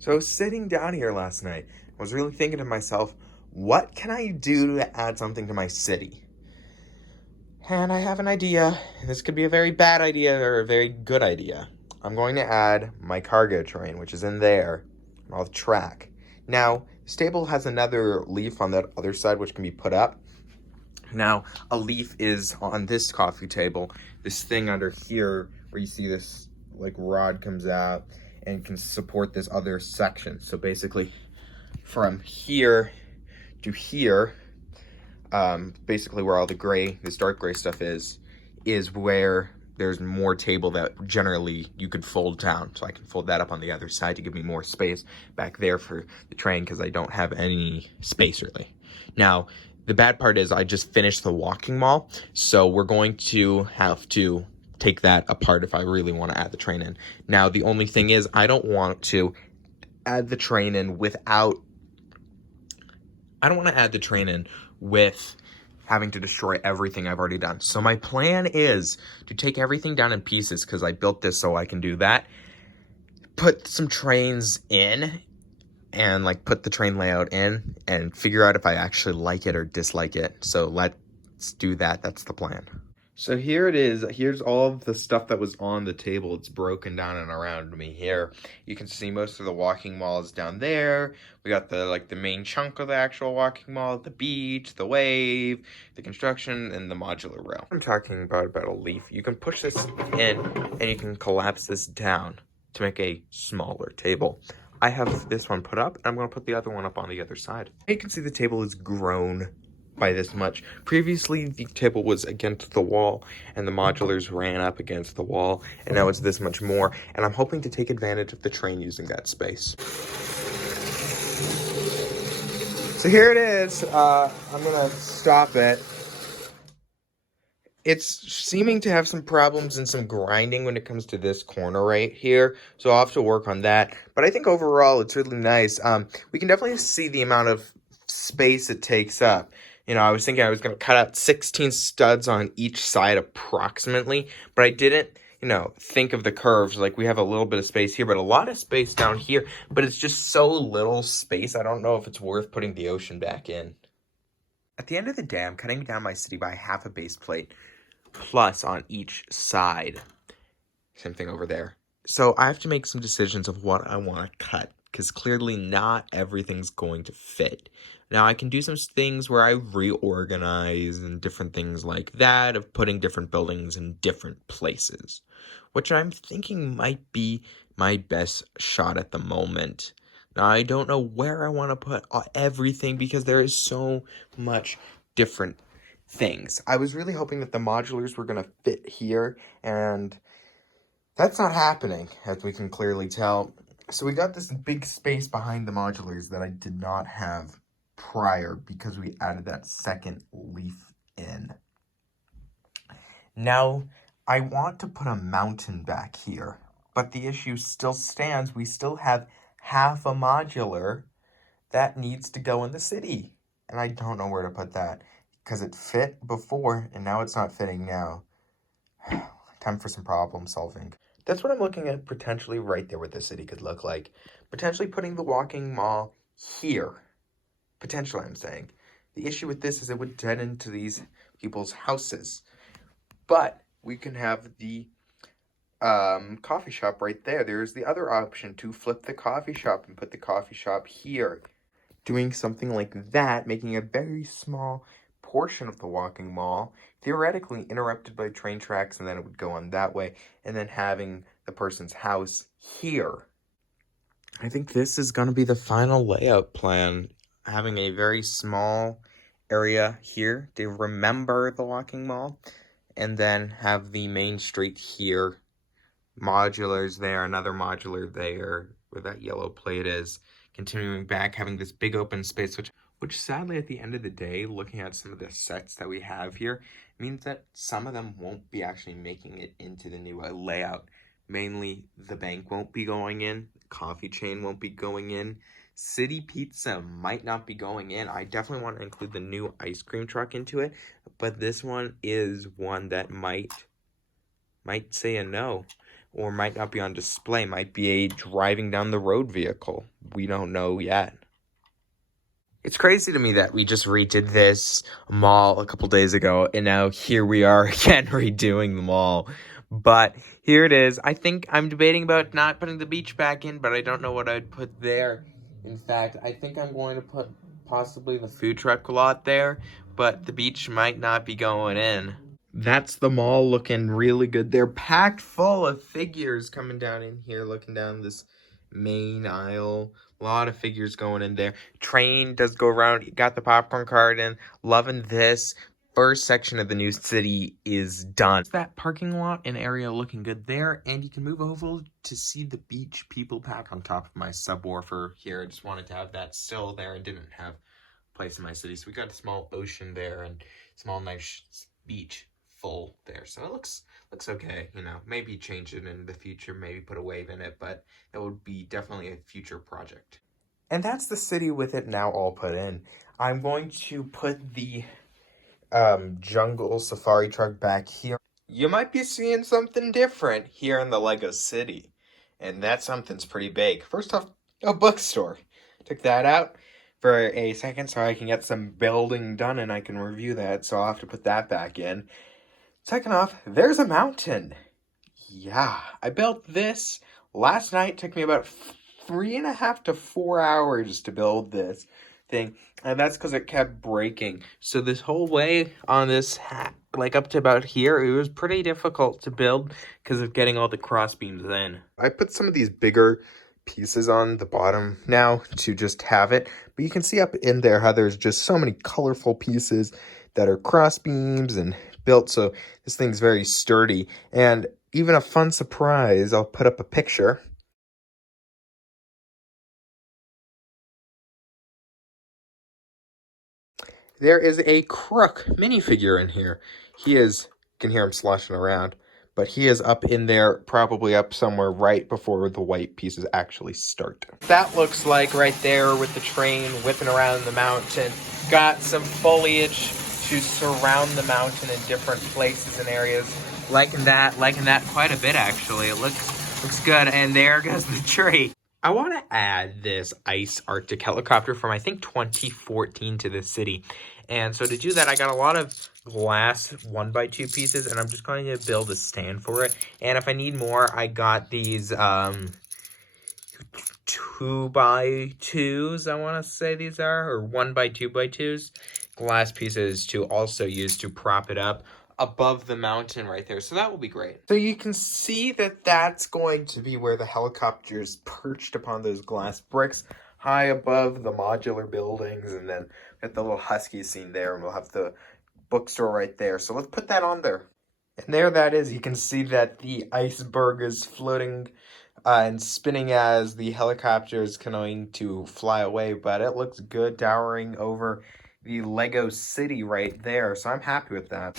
So I was sitting down here last night. I was really thinking to myself, what can I do to add something to my city? And I have an idea. This could be a very bad idea or a very good idea. I'm going to add my cargo train, which is in there, on the track. Now, this table has another leaf on that other side, which can be put up. Now, a leaf is on this coffee table. This thing under here, where you see this like rod comes out and can support this other section. So basically, from here to here, basically where all the gray, this dark gray stuff is where there's more table that generally you could fold down. So I can fold that up on the other side to give me more space back there for the train because I don't have any space really. Now, the bad part is I just finished the walking mall, so we're going to have to take that apart if I really want to add the train in. Now, the only thing is I don't want to add the train in with having to destroy everything I've already done. So my plan is to take everything down in pieces because I built this so I can do that. Put some trains in and like put the train layout in and figure out if I actually like it or dislike it. So let's do that. That's the plan. So here it is. Here's all of the stuff that was on the table. It's broken down and around me here. You can see most of the walking malls down there. We got the main chunk of the actual walking mall, the beach, the wave, the construction, and the modular rail. I'm talking about a leaf. You can push this in and you can collapse this down to make a smaller table. I have this one put up and I'm going to put the other one up on the other side. You can see the table is grown by this much. Previously, the table was against the wall and the modulars ran up against the wall, and now it's this much more, and I'm hoping to take advantage of the train using that space. So here it is. I'm gonna stop it. It's seeming to have some problems and some grinding when it comes to this corner right here, so I'll have to work on that, but I think overall it's really nice. We can definitely see the amount of space it takes up. You know, I was thinking I was going to cut out 16 studs on each side approximately, but I didn't, think of the curves. Like, we have a little bit of space here, but a lot of space down here, but it's just so little space. I don't know if it's worth putting the ocean back in. At the end of the day, I'm cutting down my city by half a base plate, plus on each side. Same thing over there. So I have to make some decisions of what I want to cut, because clearly not everything's going to fit. Now, I can do some things where I reorganize and different things like that, of putting different buildings in different places, which I'm thinking might be my best shot at the moment. Now, I don't know where I want to put everything because there is so much different things. I was really hoping that the modulars were going to fit here, and that's not happening, as we can clearly tell. So we got this big space behind the modulars that I did not have prior because we added that second leaf in. Now, I want to put a mountain back here, but the issue still stands. We still have half a modular that needs to go in the city, and I don't know where to put that because it fit before, and now it's not fitting now. Time for some problem solving. That's what I'm looking at potentially right there what the city could look like. Potentially putting the walking mall here. Potentially, I'm saying. The issue with this is it would dead into these people's houses. But we can have the coffee shop right there. There's the other option to flip the coffee shop and put the coffee shop here. Doing something like that, making a very small portion of the walking mall theoretically interrupted by train tracks, and then it would go on that way, and then having the person's house here. I think this is going to be the final layout plan, having a very small area here to remember the walking mall, and then have the main street here, modulars there, another modular there, where that yellow plate is, continuing back, having this big open space, which sadly at the end of the day, looking at some of the sets that we have here, means that some of them won't be actually making it into the new layout. Mainly, the bank won't be going in, coffee chain won't be going in, City Pizza might not be going in. I definitely want to include the new ice cream truck into it, but this one is one that might say a no. or might not be on display. Might be a driving down the road vehicle. We don't know yet. It's crazy to me that we just redid this mall a couple days ago, and now here we are again redoing the mall. But here it is. I think I'm debating about not putting the beach back in, but I don't know what I'd put there. In fact, I think I'm going to put possibly the food truck lot there, but the beach might not be going in. That's the mall looking really good. They're packed full of figures coming down in here, looking down this main aisle. A lot of figures going in there. Train does go around. Got the popcorn cart in. Loving this. First section of the new city is done. That parking lot and area looking good there. And you can move over to see the beach people pack on top of my subwoofer here. I just wanted to have that still there and didn't have a place in my city. So we got a small ocean there and small nice beach full there, so it looks okay. Maybe change it in the future, maybe put a wave in it, but that would be definitely a future project. And that's the city with it now all put in. I'm going to put the jungle safari truck back here. You might be seeing something different here in the Lego City, and that something's pretty big. First off, a bookstore. Took that out for a second so I can get some building done and I can review that, so I'll have to put that back in. Second off, there's a mountain. Yeah, I built this last night. Took me about 3.5 to 4 hours to build this thing, and that's because it kept breaking. So this whole way on this, like up to about here, it was pretty difficult to build because of getting all the cross beams in. I put some of these bigger pieces on the bottom now to just have it, but you can see up in there how there's just so many colorful pieces that are cross beams and built, so this thing's very sturdy. And even a fun surprise, I'll put up a picture. There is a Crook minifigure in here. You can hear him sloshing around, but he is up in there, probably up somewhere right before the white pieces actually start. That looks like right there with the train whipping around the mountain. Got some foliage to surround the mountain in different places and areas. Liking that quite a bit, actually. It looks good, and there goes the tree. I want to add this ice Arctic helicopter from, I think, 2014 to the city. And so to do that, I got a lot of glass 1x2 pieces, and I'm just going to build a stand for it. And if I need more, I got these 2x2s, I want to say these are, or 1x2x2s. Glass pieces to also use to prop it up above the mountain right there, so that will be great. So you can see that that's going to be where the helicopter is perched upon those glass bricks high above the modular buildings, and then get the little husky scene there, and we'll have the bookstore right there. So let's put that on there. And there that is. You can see that the iceberg is floating and spinning as the helicopter is going to fly away, but it looks good towering over the Lego City right there, so I'm happy with that.